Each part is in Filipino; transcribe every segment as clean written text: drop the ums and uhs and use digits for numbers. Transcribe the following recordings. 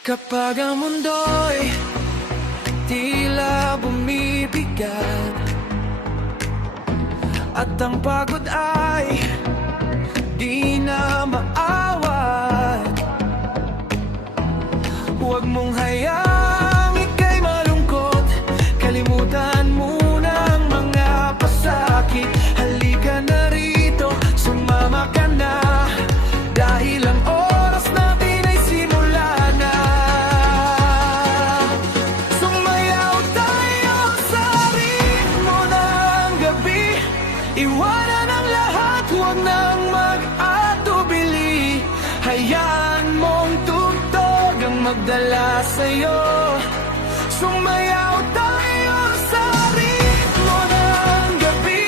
Kapag ang mundo'y tila bumibigat at ang pagod ay di na maawat, huwag mong hayaang ika'y malungkot. Kalimutan muna ang mga pasakit. Halika na rito, sumama ka na, dahil ang oras natin ay simula na. Sumayaw tayo sa ritmo ng gabi, iwanan ang lahat, huwag nang mag-atubili. Hayaan mong tugtog ang magdala sa'yo. Sumayaw tayo sa ritmo ng gabi,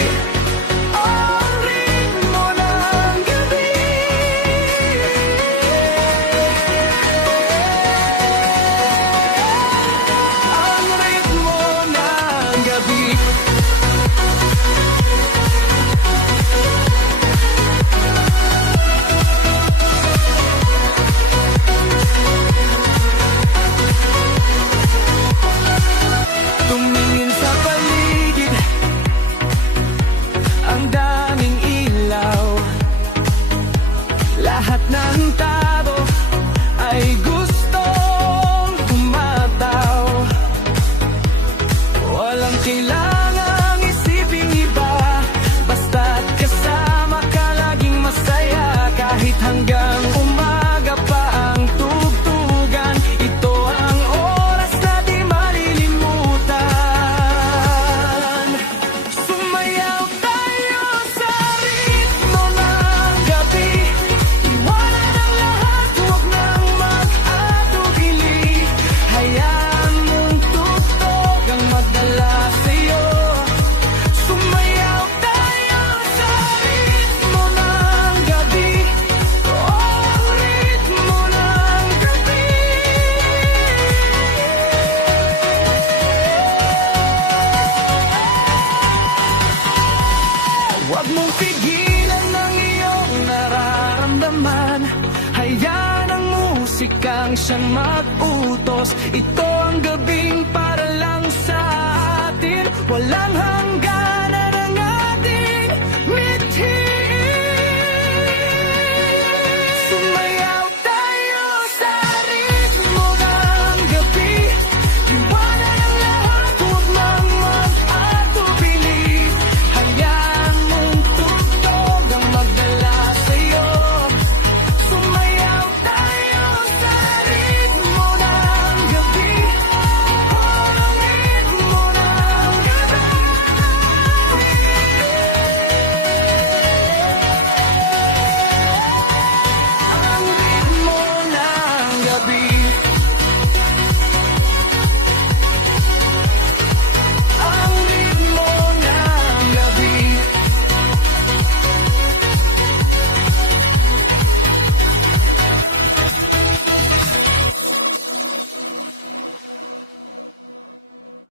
ang ritmo ng gabi. Ang ritmo ng gabi. Tumingin sa paligid, ang daming ilaw. Lahat ng tao ay gustong umataw. Walang kailangang isiping iba, basta't kasama ka laging masaya. Kahit hanggang umaga pa ang tugtugan, ito ang oras na di malilimutan. Sumayaw tayo sa ritmo ng gabi, iwanan ang lahat, huwag nang mag-atubili. Hayaan mong tugtog ang magdala sa'yo. Sumayaw tayo sa ritmo ng gabi, ang ritmo ng gabi. Huwag mong pigilan ang iyong nararamdaman. Hayaan ang musikang siyang mag-utos. Ito ang gabing para lang sa atin, walang hanggan.